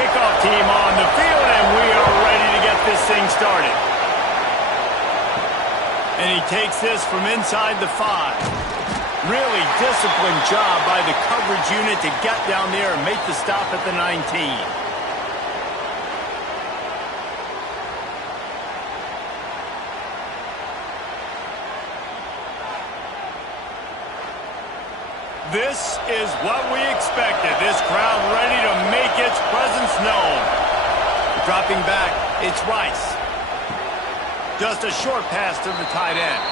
kickoff team on the field, and we are ready to get this thing started. And he takes this from inside the 5. Really disciplined job by the coverage unit to get down there and make the stop at the 19. This is what we expected. This crowd ready to make its presence known. Dropping back, it's Rice. Just a short pass to the tight end.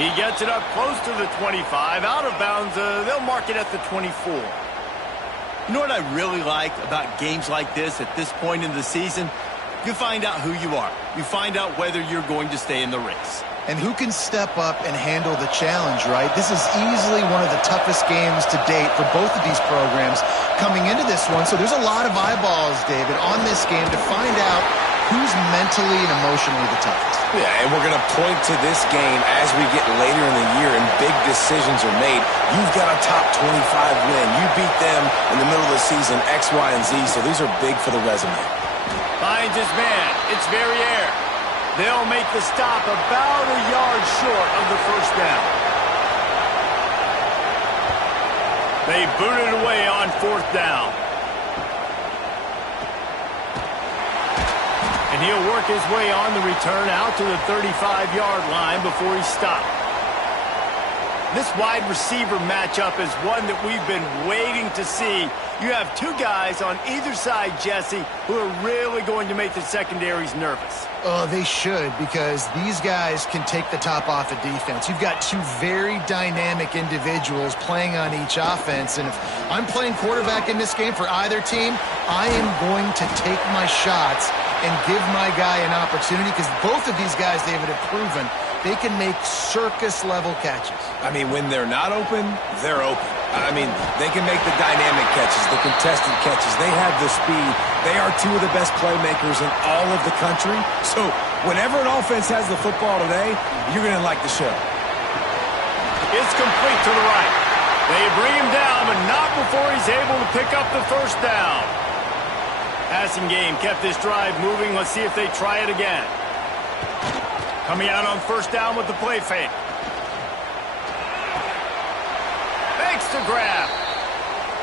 He gets it up close to the 25. Out of bounds, they'll mark it at the 24. You know what I really like about games like this at this point in the season? You find out who you are. You find out whether you're going to stay in the race. And who can step up and handle the challenge, right? This is easily one of the toughest games to date for both of these programs coming into this one. So there's a lot of eyeballs, David, on this game to find out who's mentally and emotionally the toughest. Yeah, and we're going to point to this game as we get later in the year and big decisions are made. You've got a top 25 win. You beat them in the middle of the season, X, Y, and Z, so these are big for the resume. Finds his man. It's Verrier. They'll make the stop about a yard short of the first down. They boot it away on 4th down. And he'll work his way on the return out to the 35-yard line before he's stopped. This wide receiver matchup is one that we've been waiting to see. You have two guys on either side, Jesse, who are really going to make the secondaries nervous. Oh, they should, because these guys can take the top off of defense. You've got two very dynamic individuals playing on each offense, and if I'm playing quarterback in this game for either team, I am going to take my shots and give my guy an opportunity, because both of these guys, David, have proven they can make circus-level catches. I mean, when they're not open, they're open. I mean, they can make the dynamic catches, the contested catches. They have the speed. They are two of the best playmakers in all of the country. So whenever an offense has the football today, you're going to like the show. It's complete to the right. They bring him down, but not before he's able to pick up the first down. Passing game kept this drive moving. Let's see if they try it again. Coming out on first down with the play fake. Fakes to grab.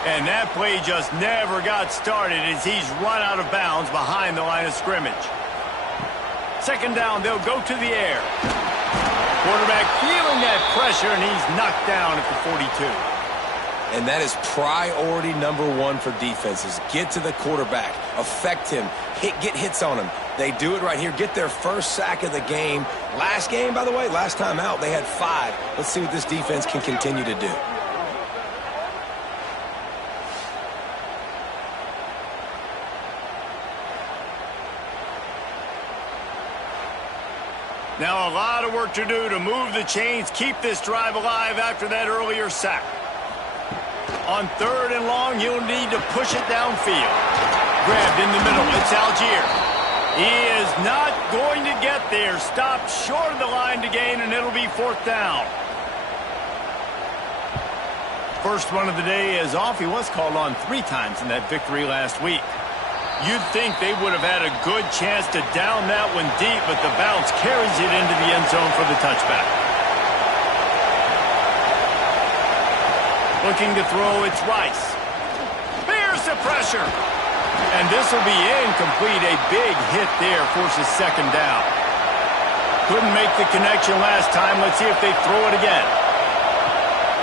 And that play just never got started as he's run out of bounds behind the line of scrimmage. Second down, they'll go to the air. Quarterback feeling that pressure, and he's knocked down at the 42. And that is priority number one for defenses. Get to the quarterback. Affect him. Get hits on him. They do it right here. Get their first sack of the game. Last game, by the way, last time out, they had 5. Let's see what this defense can continue to do. Now a lot of work to do to move the chains, keep this drive alive after that earlier sack. On 3rd and long, he'll need to push it downfield. Grabbed in the middle. It's Algier. He is not going to get there. Stopped short of the line to gain, and it'll be 4th down. First one of the day is off. He was called on 3 times in that victory last week. You'd think they would have had a good chance to down that one deep, but the bounce carries it into the end zone for the touchback. Looking to throw, it's Rice. Bears the pressure. And this will be incomplete. A big hit there forces 2nd down. Couldn't make the connection last time. Let's see if they throw it again.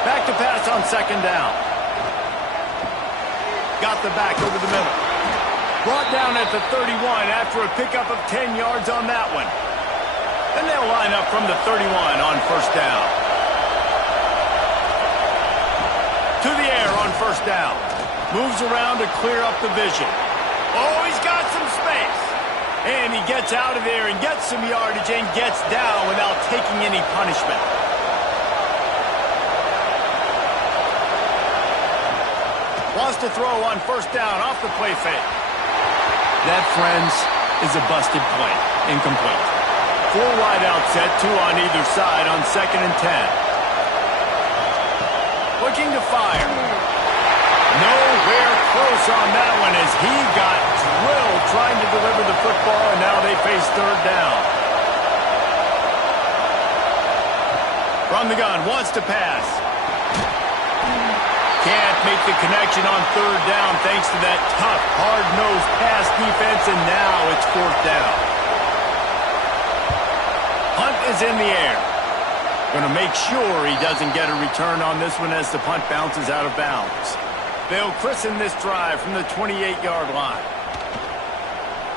Back to pass on 2nd down. Got the back over the middle. Brought down at the 31 after a pickup of 10 yards on that one. And they'll line up from the 31 on 1st down. To the air on 1st down. Moves around to clear up the vision. Oh, he's got some space. And he gets out of there and gets some yardage and gets down without taking any punishment. Wants to throw on 1st down off the play fake. That, friends, is a busted play. Incomplete. 4 wide out set, 2 on either side on 2nd and 10. Looking to fire. Nowhere close on that one as he got drilled trying to deliver the football, and now they face third down. From the gun, wants to pass. Can't make the connection on third down thanks to that tough, hard-nosed pass defense, and now it's fourth down. Punt is in the air. Going to make sure he doesn't get a return on this one as the punt bounces out of bounds. They'll christen this drive from the 28-yard line.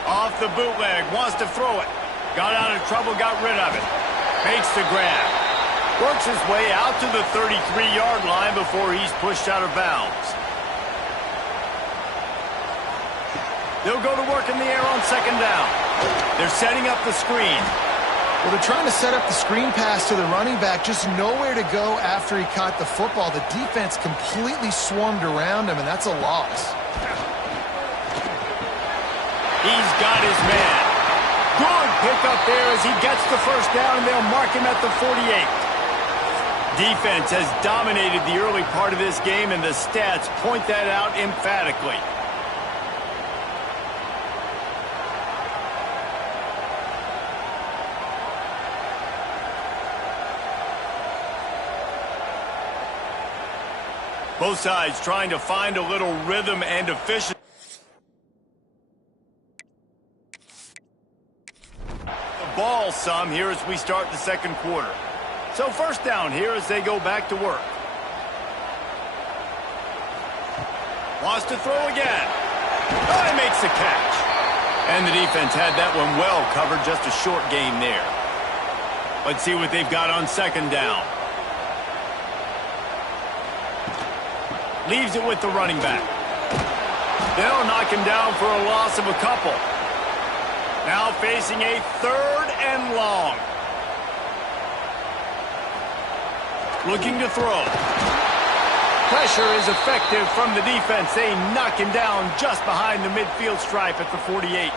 Off the bootleg, wants to throw it. Got out of trouble, got rid of it. Makes the grab. Works his way out to the 33-yard line before he's pushed out of bounds. They'll go to work in the air on second down. They're setting up the screen. Well, they're trying to set up the screen pass to the running back, just nowhere to go after he caught the football. The defense completely swarmed around him, and that's a loss. He's got his man. Good pickup there as he gets the first down, and they'll mark him at the 48. Defense has dominated the early part of this game, and the stats point that out emphatically. Both sides trying to find a little rhythm and efficiency. The ball some here as we start the second quarter. So first down here as they go back to work. Wants to throw again. Oh, he makes the catch. And the defense had that one well covered, just a short gain there. Let's see what they've got on second down. Leaves it with the running back. They'll knock him down for a loss of a couple. Now facing a third and long. Looking to throw. Pressure is effective from the defense. They knock him down just behind the midfield stripe at the 48.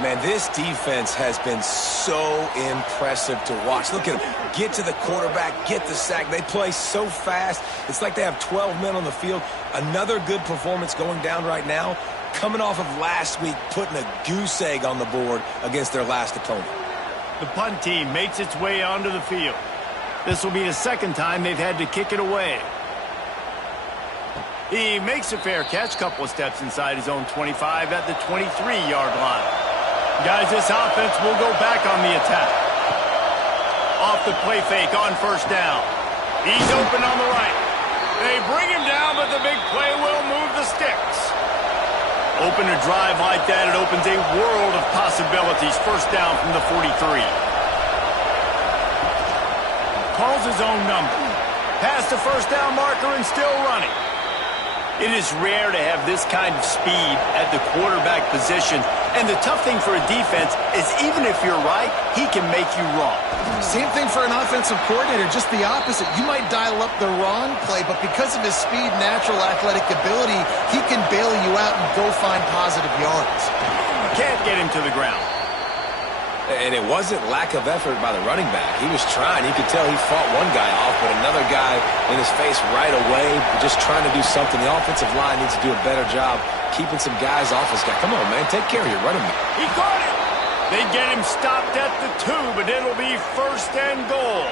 Man, this defense has been so impressive to watch. Look at them. Get to the quarterback, get the sack. They play so fast. It's like they have 12 men on the field. Another good performance going down right now. Coming off of last week, putting a goose egg on the board against their last opponent. The punt team makes its way onto the field. This will be the second time they've had to kick it away. He makes a fair catch, couple of steps inside his own 25 at the 23-yard line. Guys, this offense will go back on the attack. Off the play fake on first down. He's open on the right. They bring him down, but the big play will move the sticks. Open a drive like that, it opens a world of possibilities. First down from the 43. Calls his own number. Past the first down marker and still running. It is rare to have this kind of speed at the quarterback position. And the tough thing for a defense is even if you're right, he can make you wrong. Same thing for an offensive coordinator, just the opposite. You might dial up the wrong play, but because of his speed, natural athletic ability, he can bail you out and go find positive yards. Can't get him to the ground. And it wasn't lack of effort by the running back. He was trying. You could tell he fought one guy off, but another guy in his face right away, just trying to do something. The offensive line needs to do a better job keeping some guys off his guy. Come on, man. Take care of your running back. He caught it. They get him stopped at the 2, but it'll be first and goal.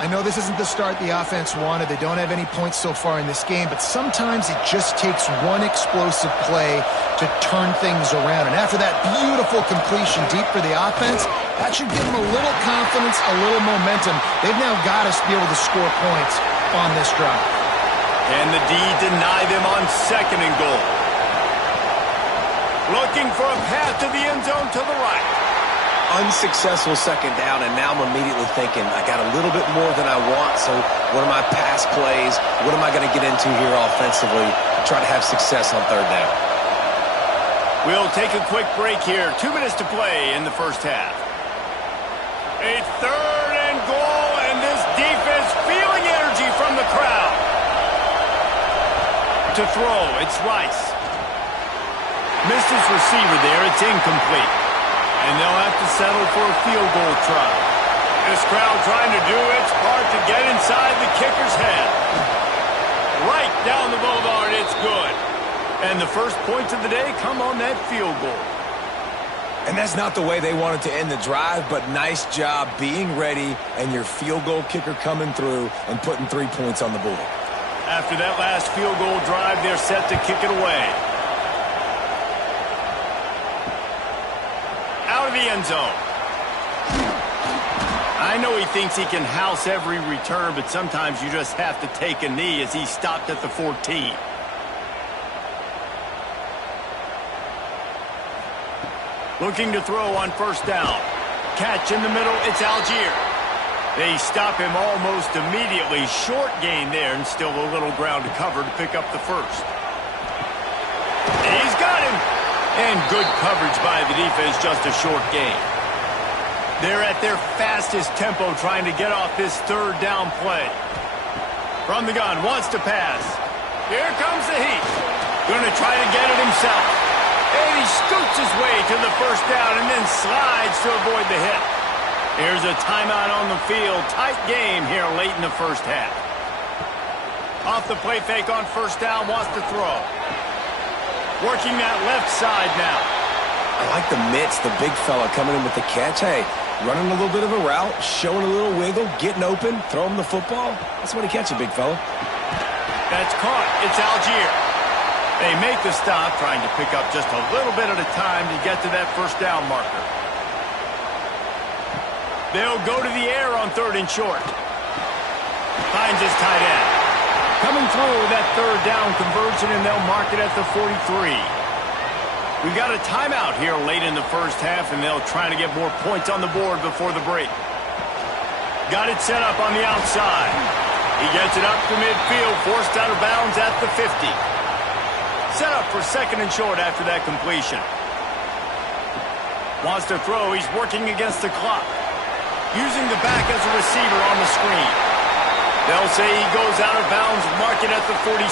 I know this isn't the start the offense wanted. They don't have any points so far in this game, but sometimes it just takes one explosive play to turn things around. And after that beautiful completion deep for the offense, that should give them a little confidence, a little momentum. They've now got to be able to score points on this drive. And the D deny them on second and goal. Looking for a path to the end zone to the right. Unsuccessful second down, and now I'm immediately thinking, I got a little bit more than I want, so what are my pass plays? What am I going to get into here offensively to try to have success on third down? We'll take a quick break here. 2 minutes to play in the first half. A third and goal, and this defense feeling energy from the crowd. To throw, it's Rice. Missed his receiver there, it's incomplete. And they'll have to settle for a field goal try. This crowd trying to do its part to get inside the kicker's head. Right down the middle of the And the first points of the day come on that field goal. And that's not the way they wanted to end the drive, but nice job being ready and your field goal kicker coming through and putting 3 points on the board. After that last field goal drive, they're set to kick it away. Out of the end zone. I know he thinks he can house every return, but sometimes you just have to take a knee as he stopped at the 14. Looking to throw on first down. Catch in the middle, it's Algier. They stop him almost immediately. Short gain there, and still a little ground to cover to pick up the first. He's got him. And good coverage by the defense, just a short gain. They're at their fastest tempo trying to get off this third down play. From the gun, wants to pass. Here comes the heat. Going to try to get it himself. And he scoots his way to the first down and then slides to avoid the hit. Here's a timeout on the field. Tight game here late in the first half. Off the play fake on first down, wants to throw. Working that left side now. I like the mitts, the big fella coming in with the catch. Hey, running a little bit of a route, showing a little wiggle, getting open, throw him the football. That's what he catches, big fella. That's caught. It's Algier. They make the stop, trying to pick up just a little bit at a time to get to that first down marker. They'll go to the air on third and short. Finds his tight end. Coming through that third down conversion, and they'll mark it at the 43. We've got a timeout here late in the first half, and they'll try to get more points on the board before the break. Got it set up on the outside. He gets it up to midfield, forced out of bounds at the 50. Set up for second and short after that completion. Wants to throw. He's working against the clock. Using the back as a receiver on the screen. They'll say he goes out of bounds, mark it at the 46.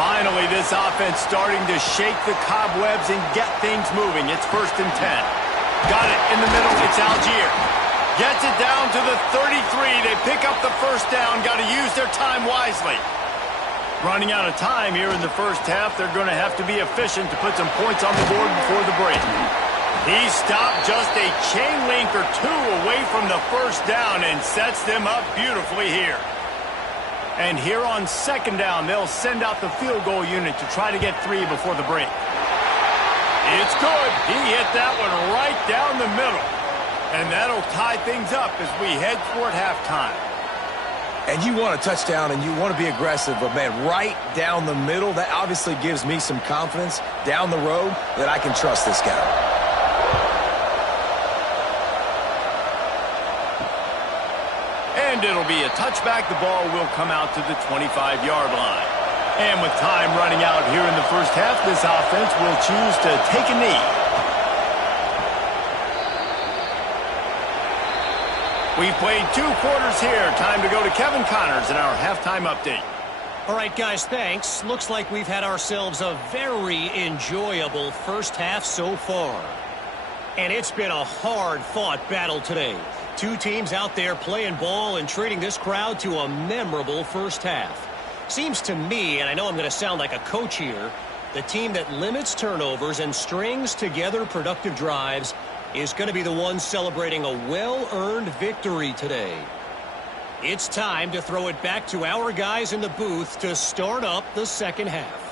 Finally, this offense starting to shake the cobwebs and get things moving. It's first and 10. Got it in the middle. It's Algier. Gets it down to the 33. They pick up the first down. Got to use their time wisely. Running out of time here in the first half. They're going to have to be efficient to put some points on the board before the break. He stopped just a chain link or two away from the first down and sets them up beautifully here. And here on second down, they'll send out the field goal unit to try to get 3 before the break. It's good. He hit that one right down the middle. And that'll tie things up as we head toward halftime. And you want a touchdown and you want to be aggressive, but, man, right down the middle, that obviously gives me some confidence down the road that I can trust this guy. And it'll be a touchback. The ball will come out to the 25-yard line. And with time running out here in the first half, this offense will choose to take a knee. We've played 2 quarters here. Time to go to Kevin Connors in our halftime update. All right, guys, thanks. Looks like we've had ourselves a very enjoyable first half so far. And it's been a hard-fought battle today. 2 teams out there playing ball and treating this crowd to a memorable first half. Seems to me, and I know I'm going to sound like a coach here, the team that limits turnovers and strings together productive drives is going to be the one celebrating a well-earned victory today. It's time to throw it back to our guys in the booth to start up the second half.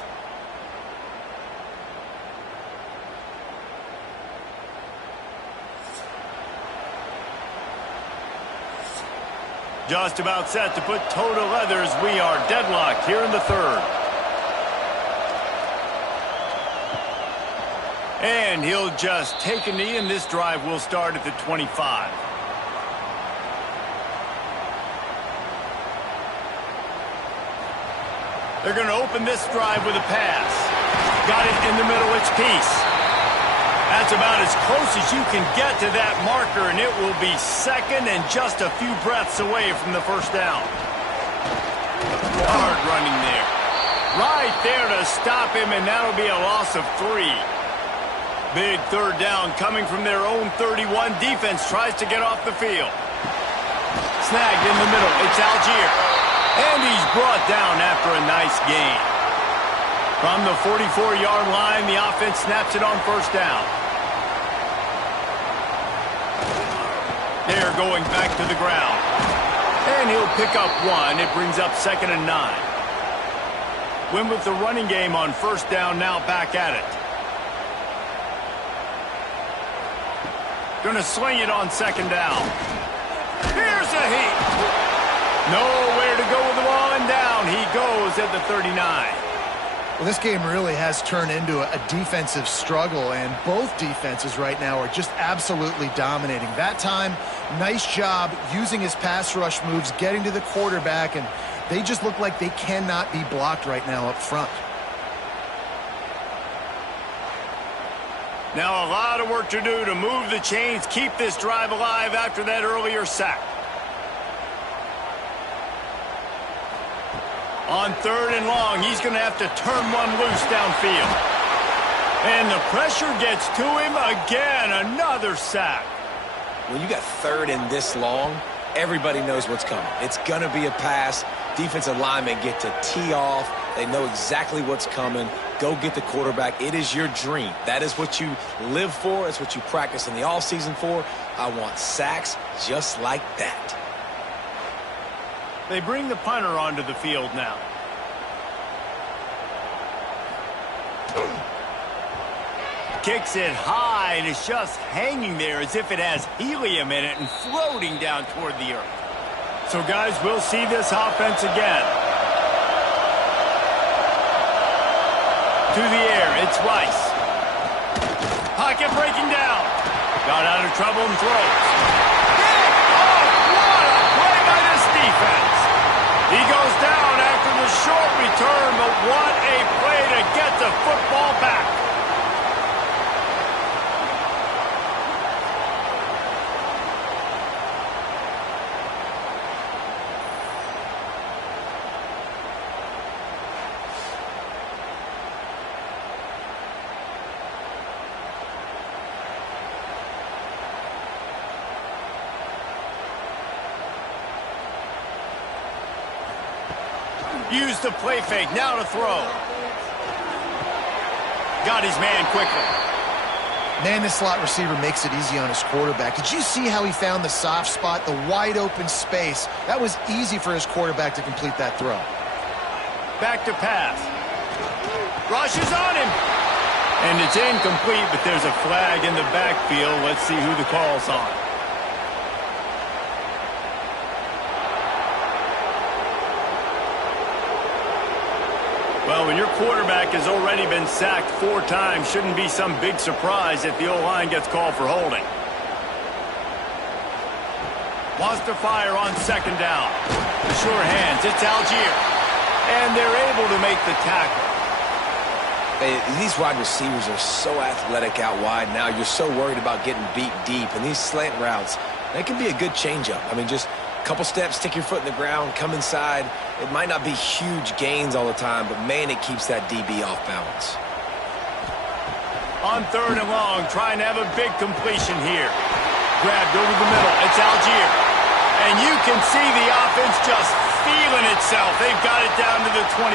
Just about set to put toe to leather as we are deadlocked here in the third. And he'll just take a knee, and this drive will start at the 25. They're going to open this drive with a pass. Got it in the middle. It's Peace. That's about as close as you can get to that marker, and it will be second and just a few breaths away from the first down. Hard running there. Right there to stop him, and that'll be a loss of 3. Big third down coming from their own 31. Defense tries to get off the field. Snagged in the middle. It's Algier. And he's brought down after a nice gain. From the 44-yard line, the offense snaps it on first down. They're going back to the ground. And he'll pick up one. It brings up 2nd and 9. Win with the running game on first down, now back at it. Going to sling it on 2nd down. Here's a heat. Nowhere to go with the ball, and down he goes at the 39. Well, this game really has turned into a defensive struggle, and both defenses right now are just absolutely dominating. That time, nice job using his pass rush moves, getting to the quarterback, and they just look like they cannot be blocked right now up front. Now a lot of work to do to move the chains, keep this drive alive after that earlier sack. On 3rd and long, he's going to have to turn one loose downfield. And the pressure gets to him again. Another sack. When you got 3rd and this long, everybody knows what's coming. It's going to be a pass. Defensive linemen get to tee off. They know exactly what's coming. Go get the quarterback. It is your dream. That is what you live for. It's what you practice in the offseason for. I want sacks just like that. They bring the punter onto the field now. Kicks it high, and it's just hanging there as if it has helium in it and floating down toward the earth. So, guys, we'll see this offense again. To the air, it's Rice. Pocket breaking down. Got out of trouble and throws. Defense. He goes down after the short return, but what a play to get the football back. Use the play fake, now to throw. Got his man quickly. Man, this slot receiver makes it easy on his quarterback. Did you see how he found the soft spot, the wide open space? That was easy for his quarterback to complete that throw. Back to pass. Rushes on him. And it's incomplete, but there's a flag in the backfield. Let's see who the call's on. Well, when your quarterback has already been sacked 4 times, shouldn't be some big surprise if the O-line gets called for holding. Wants to fire on 2nd down. Sure hands, it's Algier. And they're able to make the tackle. These wide receivers are so athletic out wide now. You're so worried about getting beat deep. And these slant routes, they can be a good changeup. I mean, just couple steps, stick your foot in the ground, come inside. It might not be huge gains all the time, but, man, it keeps that DB off balance. On 3rd and long, trying to have a big completion here. Grabbed over the middle. It's Algier. And you can see the offense just feeling itself. They've got it down to the 21.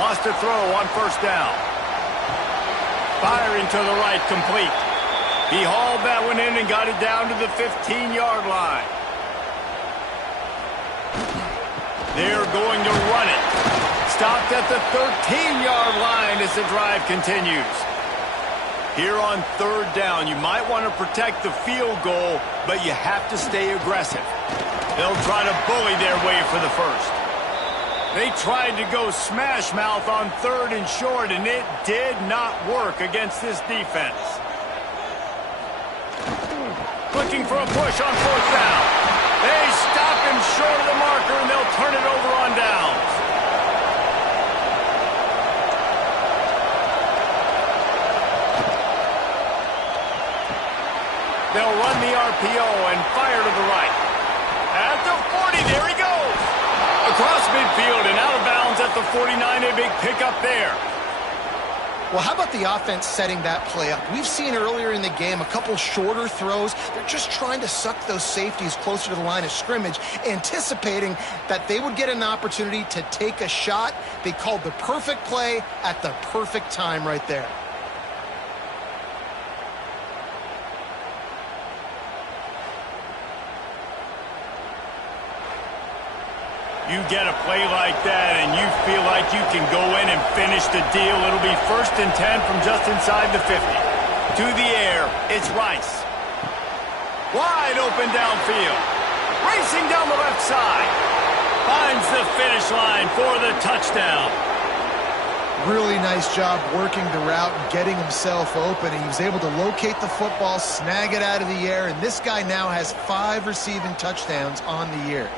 Wants to throw on first down. Firing to the right, complete. He hauled that one in and got it down to the 15-yard line. They're going to run it. Stopped at the 13-yard line as the drive continues. Here on 3rd down, you might want to protect the field goal, but you have to stay aggressive. They'll try to bully their way for the first. They tried to go smash mouth on 3rd and short, and it did not work against this defense. Looking for a push on 4th down. They stop him short of the marker, and they'll turn it over on downs. They'll run the RPO and fire to the right. At the 40, there he goes. Across midfield and out of bounds at the 49, a big pickup there. Well, how about the offense setting that play up? We've seen earlier in the game a couple shorter throws. They're just trying to suck those safeties closer to the line of scrimmage, anticipating that they would get an opportunity to take a shot. They called the perfect play at the perfect time right there. You get a play like that and you feel like you can go in and finish the deal. It'll be 1st and 10 from just inside the 50. To the air, it's Rice. Wide open downfield. Racing down the left side. Finds the finish line for the touchdown. Really nice job working the route and getting himself open. He was able to locate the football, snag it out of the air, and this guy now has 5 receiving touchdowns on the year.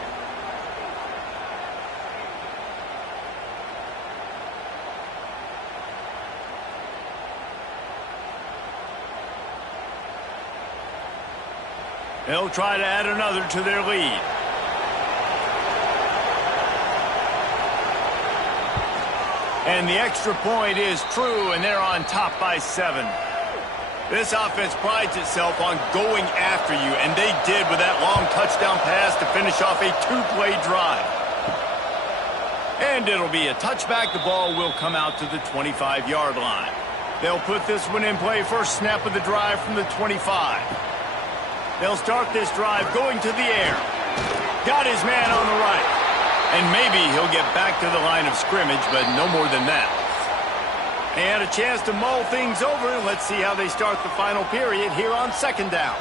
They'll try to add another to their lead. And the extra point is true, and they're on top by 7. This offense prides itself on going after you, and they did with that long touchdown pass to finish off a 2-play drive. And it'll be a touchback. The ball will come out to the 25-yard line. They'll put this one in play first snap of the drive from the 25. They'll start this drive going to the air. Got his man on the right. And maybe he'll get back to the line of scrimmage, but no more than that. And a chance to mull things over. Let's see how they start the final period here on 2nd down.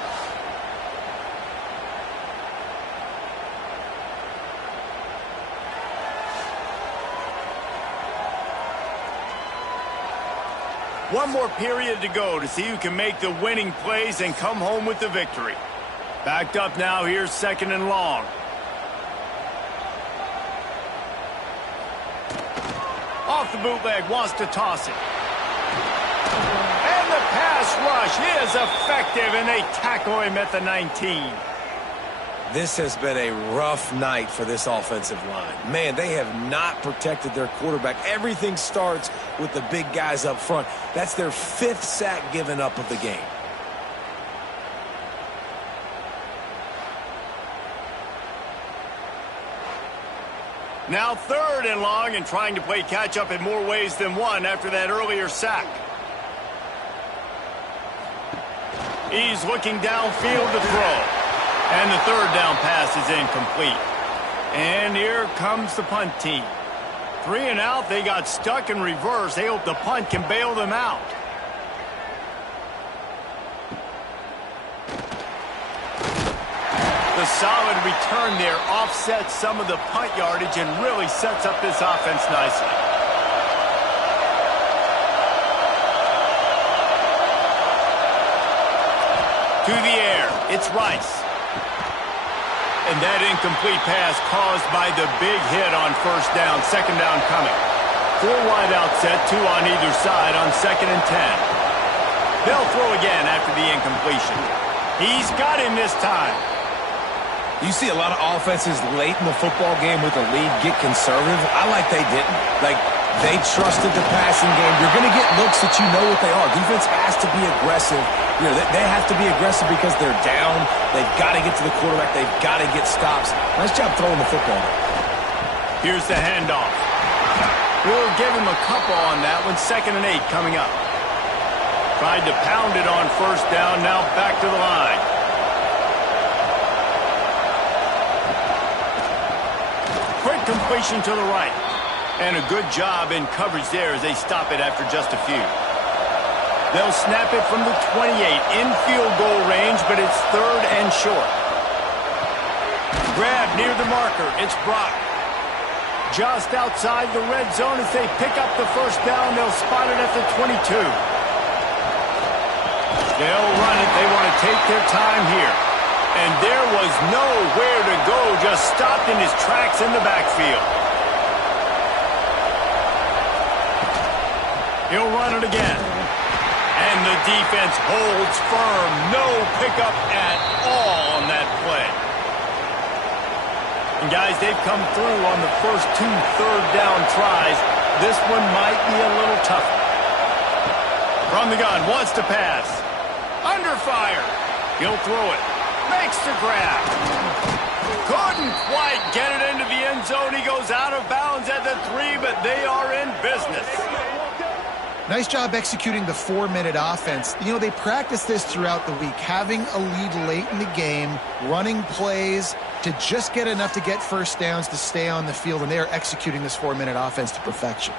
One more period to go to see who can make the winning plays and come home with the victory. Backed up now, here's 2nd and long. Off the bootleg, wants to toss it. And the pass rush is effective, and they tackle him at the 19. This has been a rough night for this offensive line. Man, they have not protected their quarterback. Everything starts with the big guys up front. That's their 5th sack given up of the game. Now 3rd and long, and trying to play catch-up in more ways than one after that earlier sack. He's looking downfield to throw. And the 3rd down pass is incomplete. And here comes the punt team. 3 and out, they got stuck in reverse. They hope the punt can bail them out. The solid return there offsets some of the punt yardage and really sets up this offense nicely. To the air, it's Rice. And that incomplete pass caused by the big hit on 1st down, 2nd down coming. 4 wide out set, 2 on either side on 2nd and 10. They'll throw again after the incompletion. He's got him this time. You see a lot of offenses late in the football game with a lead get conservative. I like they didn't. Like, they trusted the passing game. You're going to get looks that you know what they are. Defense has to be aggressive. You know, they have to be aggressive because they're down. They've got to get to the quarterback. They've got to get stops. Nice job throwing the football. Here's the handoff. We'll give him a couple on that one. 2nd and 8 coming up. Tried to pound it on 1st down. Now back to the line. Quick completion to the right. And a good job in coverage there as they stop it after just a few. They'll snap it from the 28 in field goal range, but it's 3rd and short. Grab near the marker. It's Brock. Just outside the red zone as they pick up the 1st down. They'll spot it at the 22. They'll run it. They want to take their time here. And there was nowhere to go, just stopped in his tracks in the backfield. He'll run it again. And the defense holds firm. No pickup at all on that play. And guys, they've come through on the first 2 third down tries. This one might be a little tougher. From the gun, wants to pass. Under fire. He'll throw it. Makes the grab. Couldn't quite get it into the end zone. He goes out of bounds at the 3, but they are in business. Nice job executing the 4-minute offense. You know, they practice this throughout the week, having a lead late in the game, running plays to just get enough to get first downs to stay on the field, and they are executing this 4-minute offense to perfection.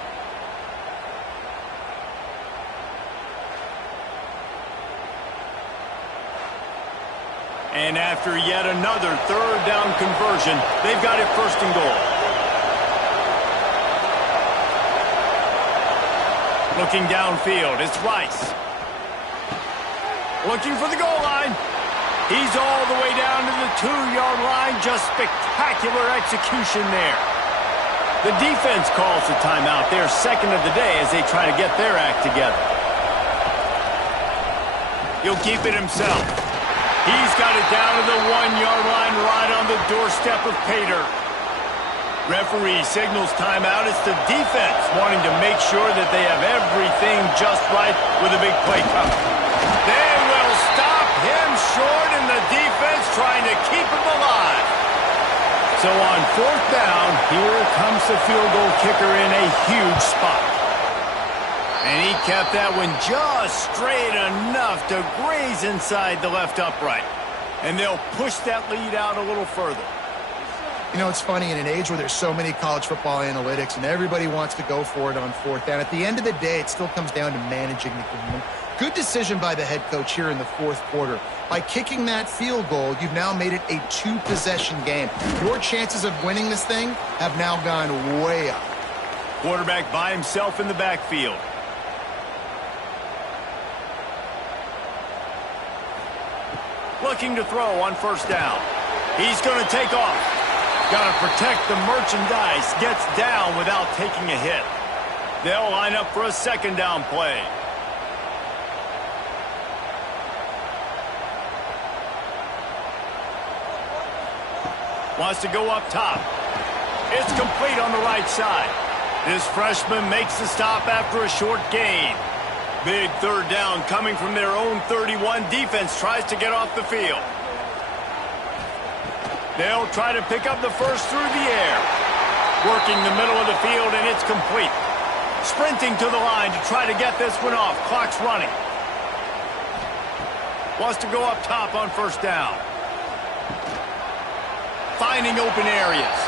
And after yet another third down conversion, they've got it first and goal. Looking downfield, it's Rice. Looking for the goal line. He's all the way down to the 2-yard line. Just spectacular execution there. The defense calls the timeout. Their second of the day as they try to get their act together. He'll keep it himself. He's got it down to the 1-yard line right on the doorstep of Pater. Referee signals timeout. It's the defense wanting to make sure that they have everything just right with a big play coming. They will stop him short, and the defense trying to keep him alive. So on fourth down, here comes the field goal kicker in a huge spot. And he kept that one just straight enough to graze inside the left upright. And they'll push that lead out a little further. You know, it's funny, in an age where there's so many college football analytics and everybody wants to go for it on fourth down, at the end of the day, it still comes down to managing the game. Good decision by the head coach here in the fourth quarter. By kicking that field goal, you've now made it a 2-possession game. Your chances of winning this thing have now gone way up. Quarterback by himself in the backfield. Looking to throw on first down. He's going to take off. Got to protect the merchandise. Gets down without taking a hit. They'll line up for a second down play. Wants to go up top. It's complete on the right side. This freshman makes the stop after a short gain. Big third down coming from their own 31. Defense tries to get off the field. They'll try to pick up the first through the air. Working the middle of the field, and it's complete. Sprinting to the line to try to get this one off. Clock's running. Wants to go up top on first down. Finding open areas.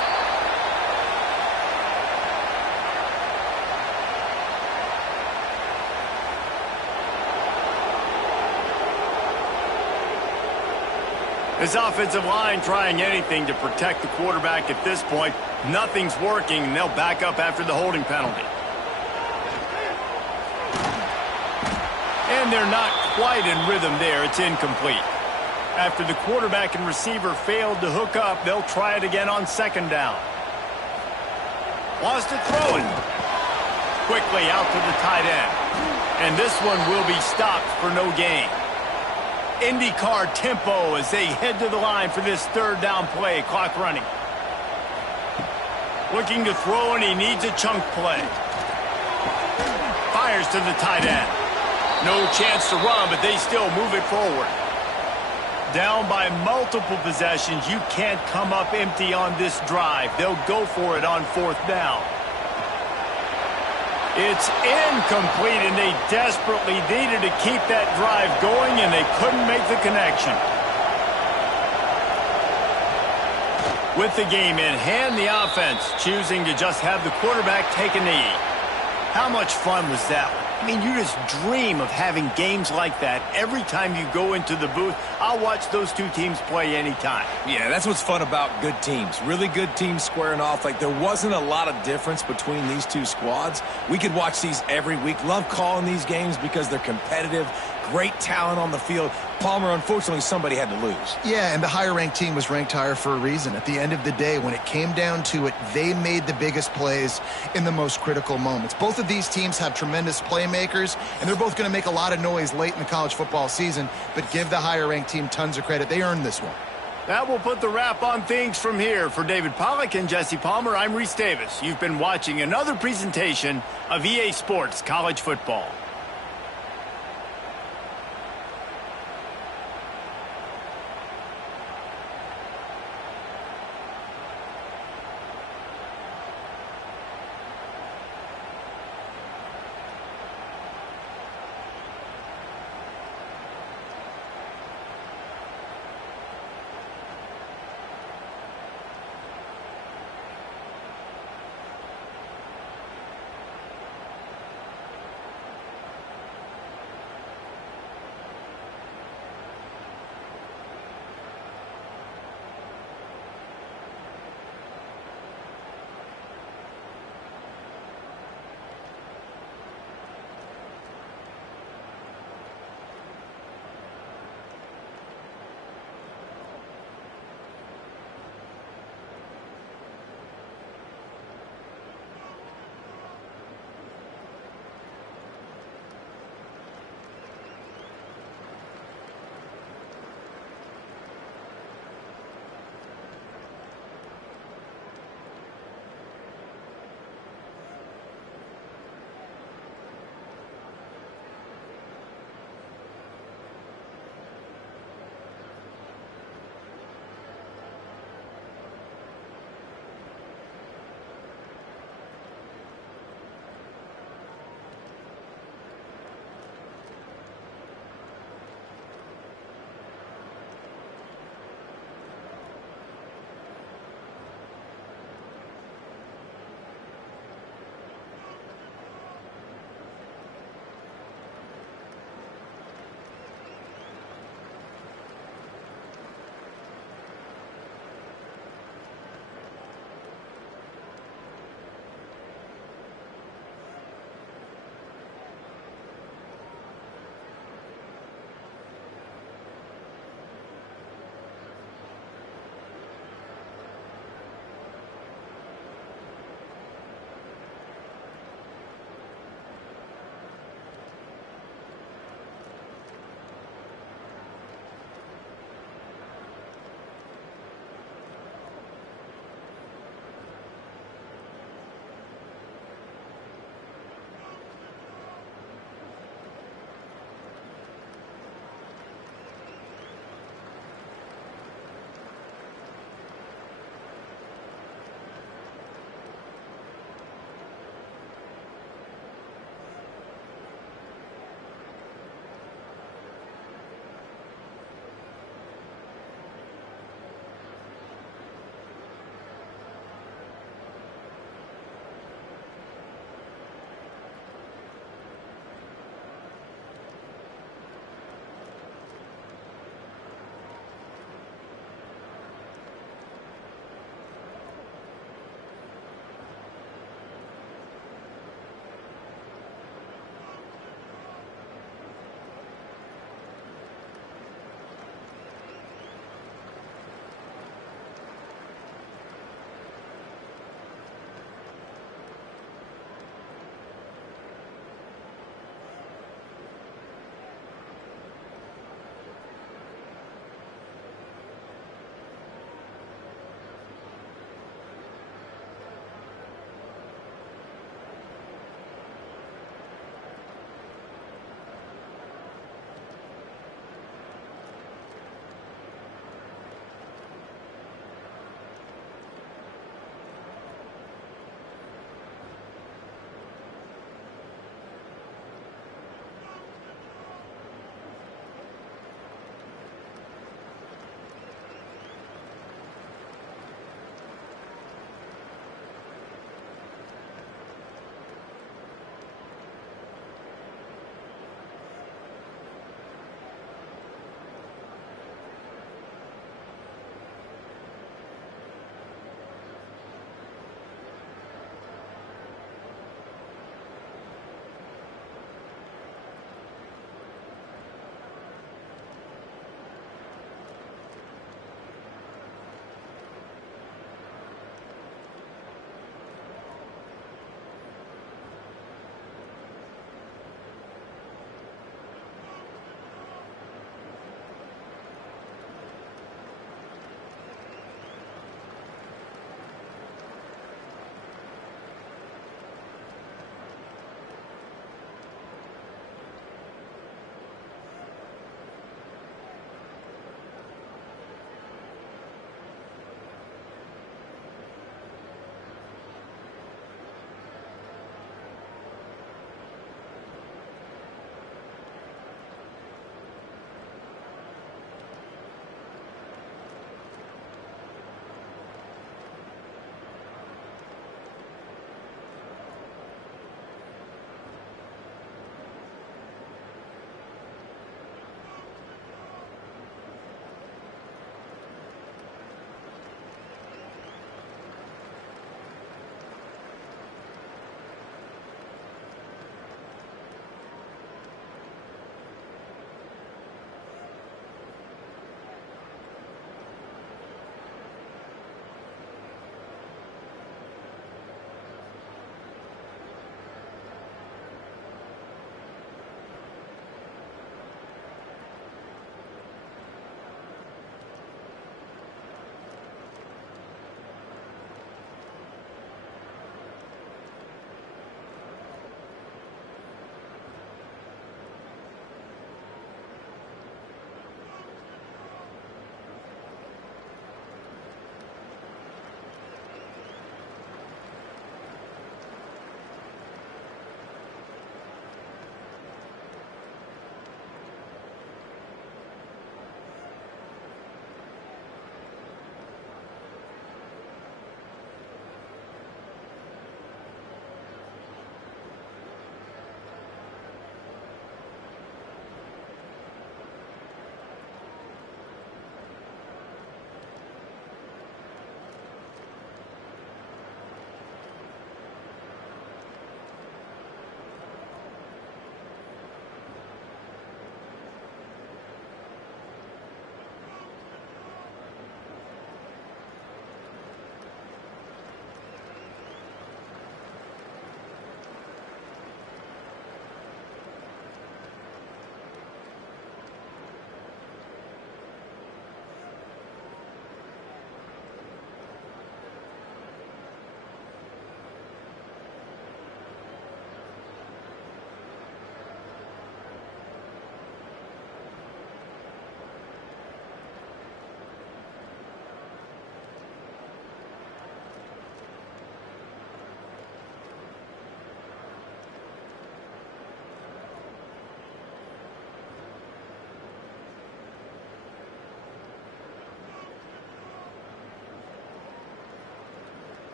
This offensive line trying anything to protect the quarterback at this point. Nothing's working, and they'll back up after the holding penalty. And they're not quite in rhythm there. It's incomplete. After the quarterback and receiver failed to hook up, they'll try it again on second down. Wants to throw it. Quickly out to the tight end. And this one will be stopped for no gain. IndyCar tempo as they head to the line for this third down play. Clock running. Looking to throw, and he needs a chunk play. Fires to the tight end. No chance to run, but they still move it forward. Down by multiple possessions, you can't come up empty on this drive. They'll go for it on fourth down. It's incomplete, and they desperately needed to keep that drive going, and they couldn't make the connection. With the game in hand, the offense choosing to just have the quarterback take a knee. How much fun was that one? I mean, you just dream of having games like that every time you go into the booth. I'll watch those two teams play anytime. Yeah, that's what's fun about good teams. Really good teams squaring off. Like, there wasn't a lot of difference between these two squads. We could watch these every week. Love calling these games because they're competitive. Great talent on the field. Palmer, unfortunately, somebody had to lose. Yeah, and the higher-ranked team was ranked higher for a reason. At the end of the day, when it came down to it, they made the biggest plays in the most critical moments. Both of these teams have tremendous playmakers, and they're both going to make a lot of noise late in the college football season, but give the higher-ranked team tons of credit. They earned this one. That will put the wrap on things from here. For David Pollack and Jesse Palmer, I'm Reese Davis. You've been watching another presentation of EA Sports College Football.